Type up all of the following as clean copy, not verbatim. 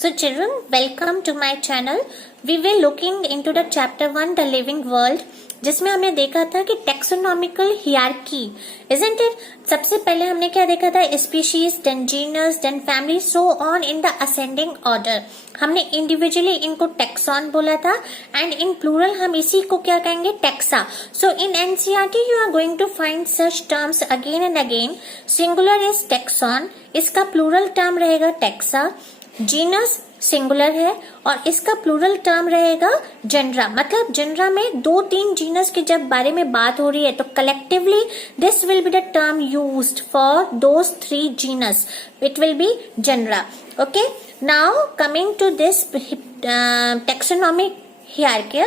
So children, welcome to my channel. We were looking into the chapter 1, the living world, जिसमें हमने देखा था कि टेक्सोनॉमिकल हियरकी, isn't it? सबसे पहले हमने क्या देखा था? Species, then genus, then family, so on in the ascending order. हमने इंडिविजुअली इनको टेक्सॉन बोला था एंड इन प्लूरल हम इसी को क्या कहेंगे? Taxa. So in NCERT you are going to find such terms again and again. Singular is taxon, इसका प्लूरल टर्म रहेगा टेक्सा. जीनस सिंगुलर है और इसका प्लूरल टर्म रहेगा जेनरा. मतलब जेनरा में 2-3 जीनस के जब बारे में बात हो रही है तो collectively this will be the term used for those 3 genus. It will be genera. Okay, now coming to this taxonomic hierarchy,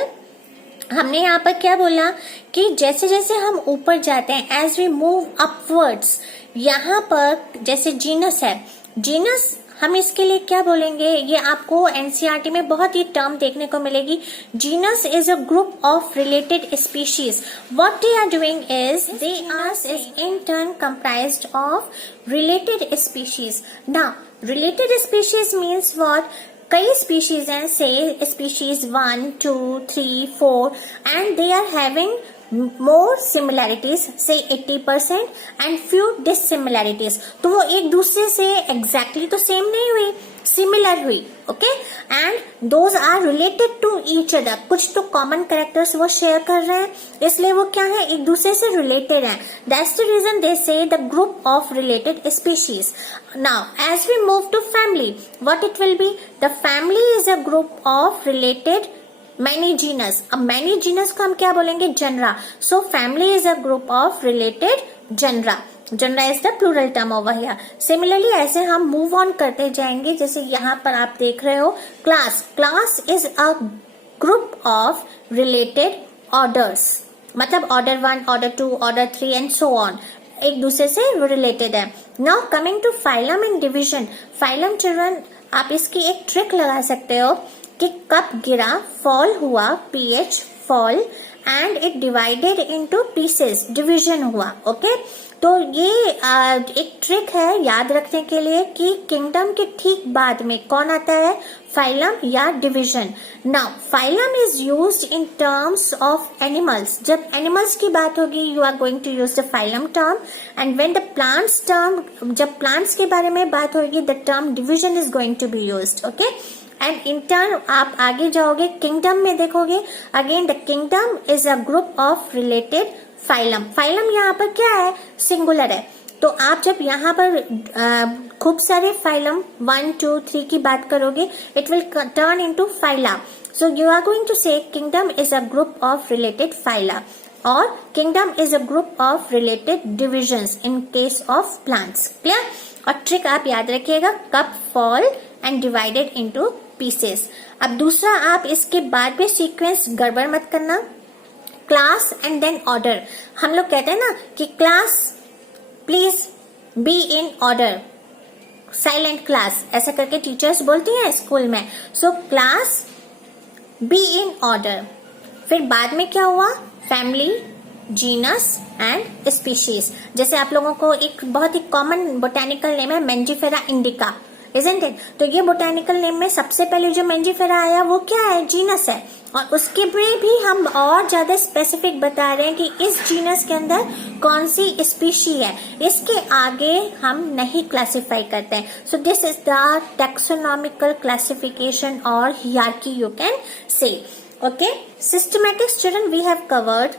हमने यहाँ पर क्या बोला कि जैसे जैसे हम ऊपर जाते हैं, एज वी मूव अपवर्ड्स, यहाँ पर जैसे जीनस है, जीनस हम इसके लिए क्या बोलेंगे? ये आपको एनसीईआरटी में बहुत ही टर्म देखने को मिलेगी. Genus is a group of related species. What they are doing is they are is in turn comprised of related species. Now related species means what? कई स्पीशीज हैं, say species 1, 2, 3, 4 and they are having more similarities, say 80% and few dissimilarities. तो वो एक दूसरे से exactly तो same नहीं हुई, similar हुई. Okay, and those are related to each other. कुछ तो common characters वो share कर रहे हैं, इसलिए वो क्या है? एक दूसरे से related हैं. That's the reason they say the group of related species. Now, as we move to family, what it will be? The family is a group of related many genus. अब many genus को हम क्या बोलेंगे? Genera. So family is a group of related genera. Genera is the plural term over here. Similarly ऐसे हम move on करते जाएंगे. जैसे यहाँ पर आप देख रहे हो class. Class is a group of related orders. मतलब order 1, order 2, order 3 and so on. एक दूसरे से related है. Now coming to phylum and division. Phylum children, आप इसकी एक trick लगा सकते हो कि कप गिरा, फॉल हुआ, pH fall and it divided into pieces, division हुआ. ओके, तो ये एक ट्रिक है याद रखने के लिए कि किंगडम के ठीक बाद में कौन आता है? फाइलम या division. Now phylum is used in terms of animals. जब एनिमल्स की बात होगी you are going to use the phylum term and when the plants term, जब प्लांट्स के बारे में बात होगी the term division is going to be used. Okay, and in turn आप आगे जाओगे किंगडम में देखोगे, again the kingdom is a group of related phylum. Phylum यहाँ पर क्या है? सिंगुलर है. तो आप जब यहाँ पर खूब सारे फाइलम 1, 2, 3 की बात करोगे it will turn into phyla. So you are going to say kingdom is a group of related phyla और kingdom is a group of related divisions in case of plants. Clear? और trick आप याद रखिएगा, cup fall and divided into pieces. अब दूसरा, आप इसके बाद भी सीक्वेंस गड़बड़ मत करना. Class and then order. हम लोग कहते हैं ना कि class please be in order, silent class, ऐसा करके टीचर्स बोलती हैं स्कूल में. So class be in order. फिर बाद में क्या हुआ? Family, genus and species. जैसे आप लोगों को एक बहुत ही कॉमन बोटेनिकल नेम है मेंजिफेरा इंडिका, isn't it? तो ये बोटेनिकल नेम में सबसे पहले जो मेंजिफेरा आया वो क्या है? जीनस है. और उसके भी हम और ज्यादा स्पेसिफिक बता रहे हैं कि इस जीनस के अंदर कौन सी स्पीशी है. इसके आगे हम नहीं क्लासिफाई करते हैं. So this is the taxonomical classification और hierarchy you can say. Okay, systematic student we have covered.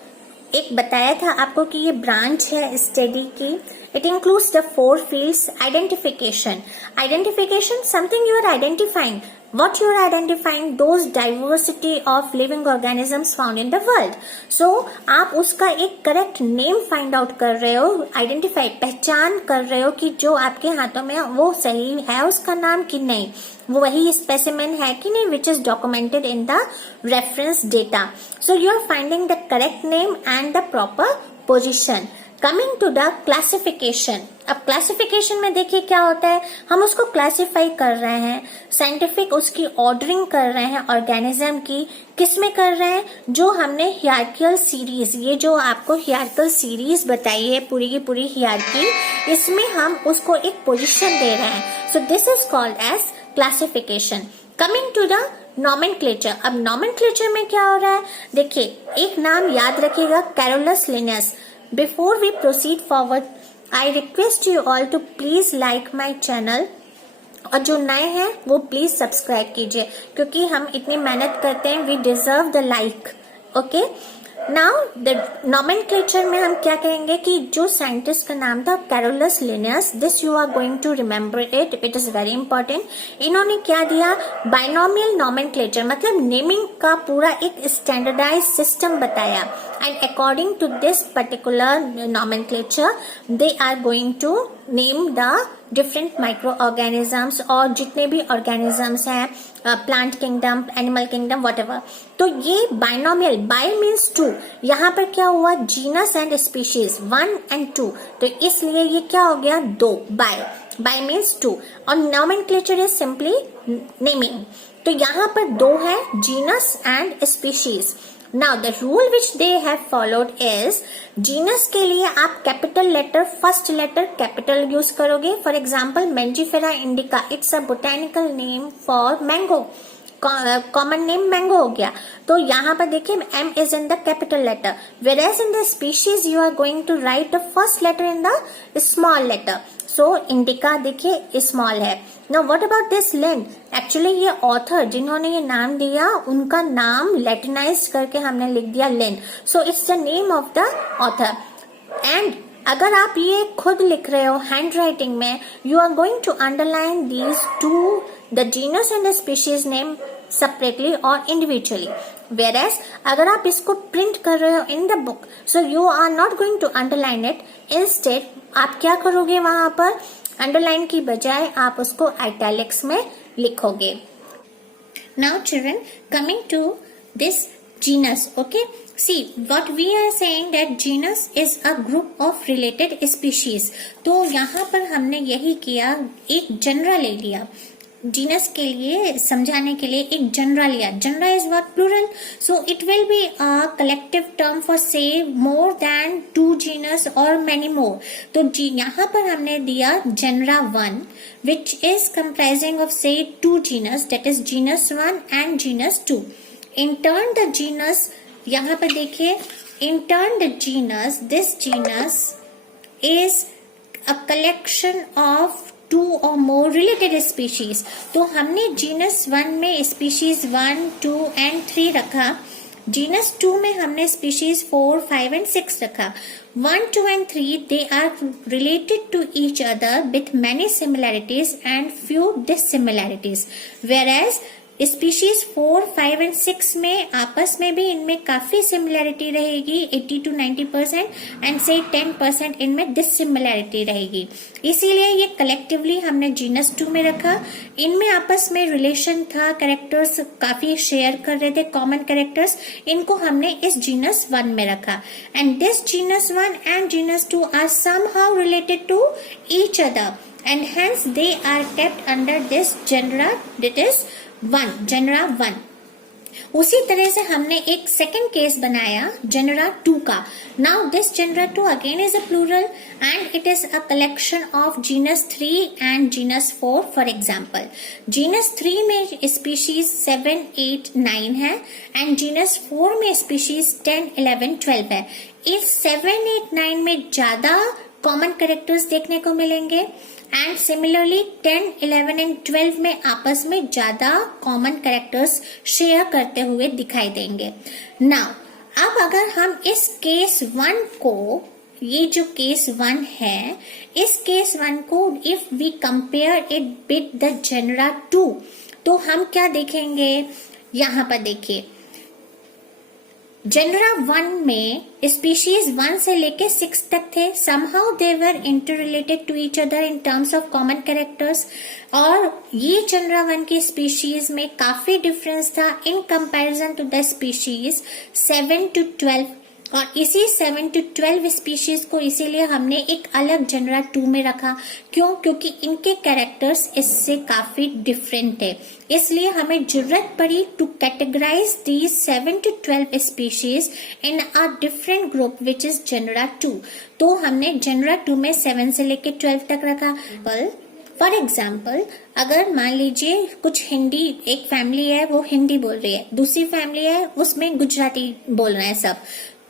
एक बताया था आपको कि ये ब्रांच है स्टडी की. It includes the 4 fields. Identification. Identification, something you are identifying. What you are identifying? Those diversity of living organisms found in the world. So, आप उसका एक correct name find out कर रहे हो, identify, पहचान कर रहे हो कि जो आपके हाथों में वो सही है उसका नाम कि नहीं, वो वही specimen है कि नहीं, which is documented in the reference data. So, you are finding the correct name and the proper position. Coming to the classification. अब क्लासिफिकेशन में देखिए क्या होता है, हम उसको क्लासिफाई कर रहे हैं, साइंटिफिक उसकी ऑर्डरिंग कर रहे हैं ऑर्गेनिज्म की. किस में कर रहे हैं? जो हमने हियरार्किकल सीरीज, ये जो आपको हियरार्किकल सीरीज बताई है पूरी की पूरी हियरार्की, इसमें हम उसको एक पोजीशन दे रहे हैं. So this is called as classification. Coming to the nomenclature. अब नॉमेनक्लेचर में क्या हो रहा है, देखिए एक नाम याद रखिएगा, Carolus Linnaeus. Before we proceed forward, I request you all to please like my channel, और जो नए हैं वो प्लीज सब्सक्राइब कीजिए, क्योंकि हम इतनी मेहनत करते हैं, we deserve the like. Okay, now the nomenclature में हम क्या कहेंगे कि जो साइंटिस्ट का नाम था Carolus Linnaeus, this you are going to remember it, it is very important. इन्होंने क्या दिया, बाइनोमियल नॉमेनक्लेचर, मतलब नेमिंग का पूरा एक स्टैंडर्डाइज सिस्टम बताया, and according to this particular nomenclature they are going to name the different micro organisms, और जितने भी ऑर्गेनिजम्स हैं, plant kingdom, animal kingdom, whatever. तो ये बाइनोमियल, बाय मीन्स टू, यहाँ पर क्या हुआ, जीनस एंड स्पीशीज 1 and 2, तो इसलिए ये क्या हो गया, दो, बाय मीन्स टू, और नॉमेनक्लेचर इज सिंपली नेमिंग। तो यहाँ पर दो है, genus and species. Now the rule which they have followed is, genus के लिए आप capital letter, first letter capital use करोगे। For example Mangifera indica, it's a botanical name for mango, common name mango हो गया, तो यहाँ पर देखिए M is in the capital letter, whereas in the species you are going to write the first letter in the small letter. So indica देखिए small है। Now what about this Lin? Actually ये author जिन्होंने ये नाम दिया, उनका नाम लैटिनाइज करके हमने लिख दिया लिन, so it's the name of the author. And अगर आप ये खुद लिख रहे हो हैंड राइटिंग में, you are going to underline these two, the genus and the species name separately और इंडिविजुअली। वेयरएज अगर आप इसको प्रिंट कर रहे हो in the book, so you are not going to underline it, instead आप क्या करोगे, वहां पर अंडरलाइन की बजाय आप उसको इटैलिक्स में लिखोगे। Now children, coming to this genus, okay, see what we are saying that genus is a group of related species। तो यहाँ पर हमने यही किया, एक जनरा ले लिया, जीनस के लिए समझाने के लिए एक जनरा लिया। Genera is what, plural, so it will be a collective term for say more than 2 genus और मेनी मोर। तो यहाँ पर हमने दिया genera 1 which is comprising of say 2 genus, that is genus 1 and genus 2। In turn the genus, यहाँ पर देखिए, in turn the genus, this genus is a collection of 2 or more related species। तो हमने genus 1 में species 1, 2 and 3 रखा, genus 2 में हमने species 4, 5 and 6 रखा। 1, 2 and 3 they are related to each other with many similarities and few dissimilarities, whereas species 4, 5 and 6 में आपस में भी इनमें काफी सिमिलैरिटी रहेगी, 80 to 90%, एंड से 10% इनमें डिसिमिलैरिटी रहेगी। इसीलिए ये कलेक्टिवली हमने जीनस 2 में रखा। इनमें आपस में रिलेशन था, कैरेक्टर्स काफी शेयर कर रहे थे, कॉमन कैरेक्टर्स, इनको हमने इस जीनस 1 में रखा। And this genus 1 and genus 2 are somehow related to each other and hence they are kept under this genera, that is 1, genera 1। उसी तरह से हमने एक सेकेंड केस बनाया जनरा 2 का। Now this genera 2 again is a plural and it is a collection of genus 3 and genus 4। For example genus 3 में species 7, 8, 9 है and genus 4 में स्पीशीज 10, 11, 12 है। इस 7, 8, 9 में ज्यादा कॉमन कैरेक्टर्स देखने को मिलेंगे एंड सिमिलरली 10, 11 एंड 12 में आपस में ज्यादा कॉमन कैरेक्टर्स शेयर करते हुए दिखाई देंगे। नाउ अब अगर हम इस केस 1 को, ये जो केस 1 है, इस केस 1 को if we compare it with the genera 2, तो हम क्या देखेंगे, यहाँ पर देखिए जनरा 1 में स्पीशीज 1 से लेके 6 तक थे, somehow they were interrelated to each other in terms of common characters, और ये जनरा 1 की स्पीशीज में काफी डिफरेंस था in comparison to the species 7 to 12, और इसी 7 to 12 स्पीशीज को इसीलिए हमने एक अलग जनरा 2 में रखा। क्यों? क्योंकि इनके कैरेक्टर्स इससे काफी डिफरेंट है, इसलिए हमें जरूरत पड़ी to categorise these 7 to 12 species in a different group which is genera 2। तो हमने जनरा 2 में 7 से लेके 12 तक रखा। फॉर एग्जाम्पल अगर मान लीजिए कुछ हिंदी, एक फैमिली है वो हिंदी बोल रही है, दूसरी फैमिली है उसमें गुजराती बोल रहे हैं सब,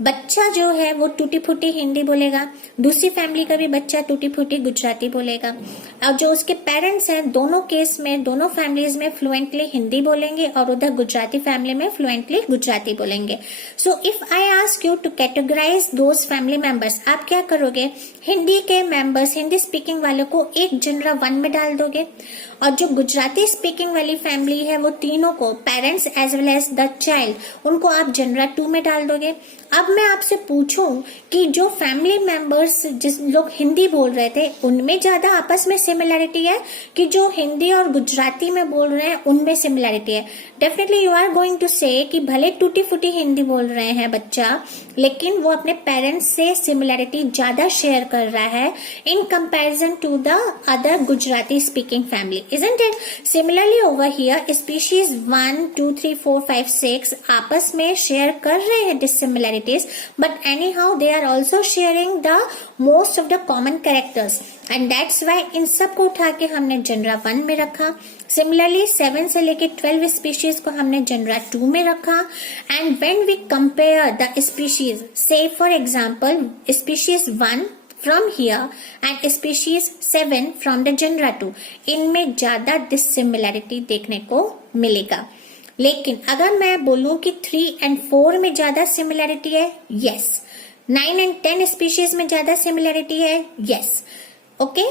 बच्चा जो है वो टूटी फूटी हिंदी बोलेगा, दूसरी फैमिली का भी बच्चा टूटी फूटी गुजराती बोलेगा, और जो उसके पेरेंट्स हैं दोनों केस में, दोनों फैमिलीज में फ्लुएंटली हिंदी बोलेंगे और उधर गुजराती फैमिली में फ्लुएंटली गुजराती बोलेंगे। So if I ask you to categorise those family members, आप क्या करोगे, हिंदी के मेंबर्स, हिंदी स्पीकिंग वालों को एक जनरा 1 में डाल दोगे, और जो गुजराती स्पीकिंग वाली फैमिली है वो तीनों को, parents as well as the child, उनको आप जनरा 2 में डाल दोगे। अब मैं आपसे पूछूं कि जो फैमिली मेंबर्स जिस लोग हिंदी बोल रहे थे उनमें ज्यादा आपस में सिमिलैरिटी है कि जो हिंदी और गुजराती में बोल रहे हैं उनमें सिमिलैरिटी है? Definitely you are going to say कि भले टूटी फूटी हिंदी बोल रहे हैं बच्चा, लेकिन वो अपने पेरेंट्स से सिमिलैरिटी ज्यादा शेयर कर रहा है in comparison to the other Gujarati speaking family, isn't it? Similarly over here species 1, 2, 3, 4, 5, 6 आपस में शेयर कर रहे हैं dissimilarities, but anyhow they are also sharing the most of the common characters, and that's why इन सब को उठा के हमने जनरा 1 में रखा। Similarly 7 से लेके 12 species को हमने जनरा 2 में रखा, and when we compare the species, say for example species 1 from here and species 7 from the genera 2, इनमें ज्यादा डिसिमिलैरिटी देखने को मिलेगा। लेकिन अगर मैं बोलूं कि 3 and 4 में ज्यादा सिमिलैरिटी है, यस। 9 and 10 स्पीशीज में ज्यादा सिमिलैरिटी है, yes. Okay,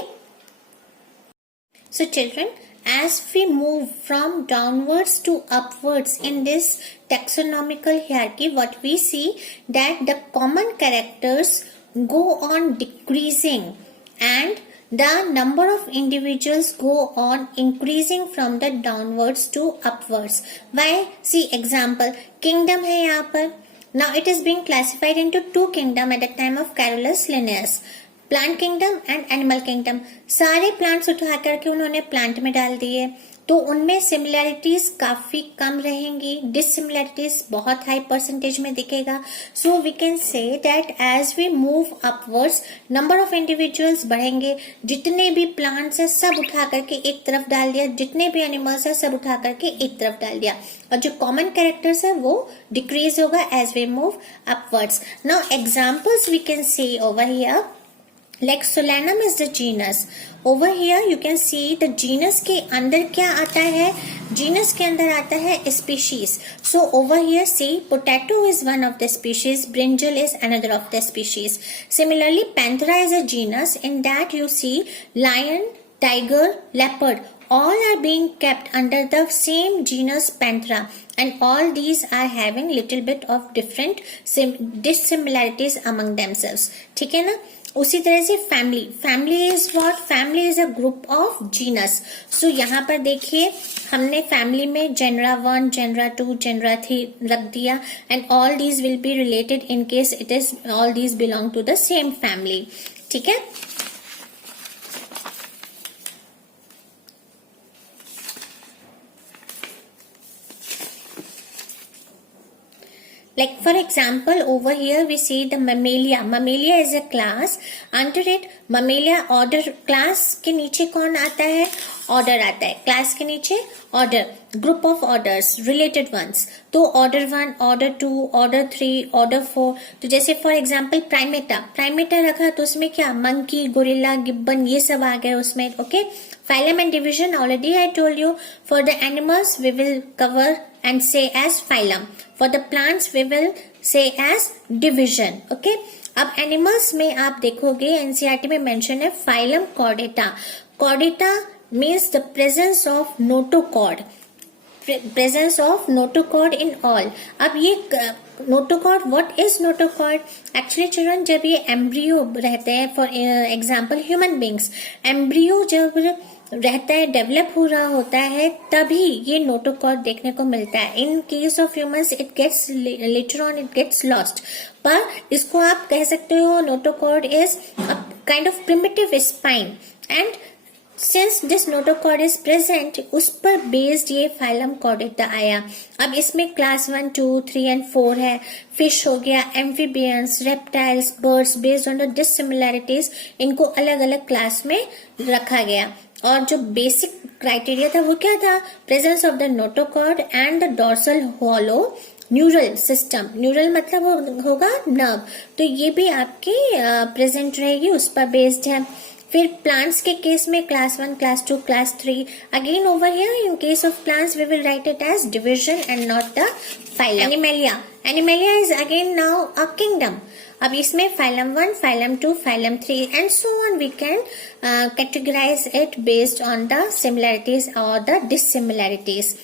so children, as we move from downwards to upwards in this taxonomical hierarchy, what we see that the common characters go on decreasing and the number of individuals go on increasing from the downwards to upwards. Why? See example, kingdom है यहाँ पर. Now it is being classified into 2 kingdom at the time of Carolus Linnaeus. Plant kingdom and animal kingdom, सारे plants उठा करके उन्होंने plant में डाल दिए, तो उनमें सिमिलैरिटीज काफी कम रहेंगी, डिससिमिलैरिटीज बहुत हाई परसेंटेज में दिखेगा। So we can say that as we move upwards number of individuals बढ़ेंगे, जितने भी प्लांट्स है सब उठा करके एक तरफ डाल दिया, जितने भी एनिमल्स है सब उठा करके एक तरफ डाल दिया, और जो कॉमन कैरेक्टर्स है वो डिक्रीज होगा as we move upwards. Now examples we can see over here, like Solanum is the genus. Over here you can see the genus के अंदर क्या आता है, genus के अंदर आता है species. So over here see potato is one of the species, brinjal is another of the species. Similarly Panthera is a genus, in that you see lion, tiger, leopard, all are being kept under the same genus Panthera, and all these are having little bit of different dissimilarities among themselves. ठीक है ना? उसी तरह से family is what, family is a group of genus. So यहाँ पर देखिए हमने फैमिली में जनरा 1, जनरा 2, जनरा 3 रख दिया, and all these will be related in case it is all these belong to the same family. ठीक है, like for example over here we see the mammalia. Mammalia is a class, under it mammalia order, class के नीचे कौन आता है, order आता है, class के नीचे order, group of orders, related ones, तो order 1, order 2, order 3, order 4। तो जैसे for example primata रखा तो उसमें क्या monkey, gorilla, gibbon ये सब आ गए उसमें। okay, phylum and division already I told you, for the animals we will cover and say as phylum, for the plants we will say as division। okay, अब animals में आप देखोगे NCERT में mention है phylum Chordata. Chordata means the presence of notochord, presence of notochord in all. अब ये notochord, what is notochord? Actually children जब ये एम्ब्रियो रहते हैं, for example human beings, embryo जब रहता है, डेवलप हो रहा होता है, तभी ये नोटोकॉर्ड देखने को मिलता है। In case of humans it gets later on it gets lost, पर इसको आप कह सकते हो notochord is a kind of primitive spine, and since this notochord is present, उस पर बेस्ड ये फाइलम कॉर्डेटा आया। अब इसमें क्लास 1, 2, 3 एंड 4 है, फिश हो गया, amphibians, reptiles, birds, based on the dissimilarities इनको अलग अलग क्लास में रखा गया। और जो बेसिक क्राइटेरिया था वो क्या था, presence of the notochord and the dorsal hollow neural system, neural मतलब होगा नर्व, तो ये भी आपकी प्रेजेंट रहेगी, उस पर बेस्ड है। फिर प्लांट्स के केस में class 1, class 2, class 3, again over here in case of plants we will write it as division and not the phylum. Animalia, Animalia is again now a kingdom. अब इसमें phylum 1, phylum 2, phylum 3 and so on we can categorize it based on the similarities or the dissimilarities.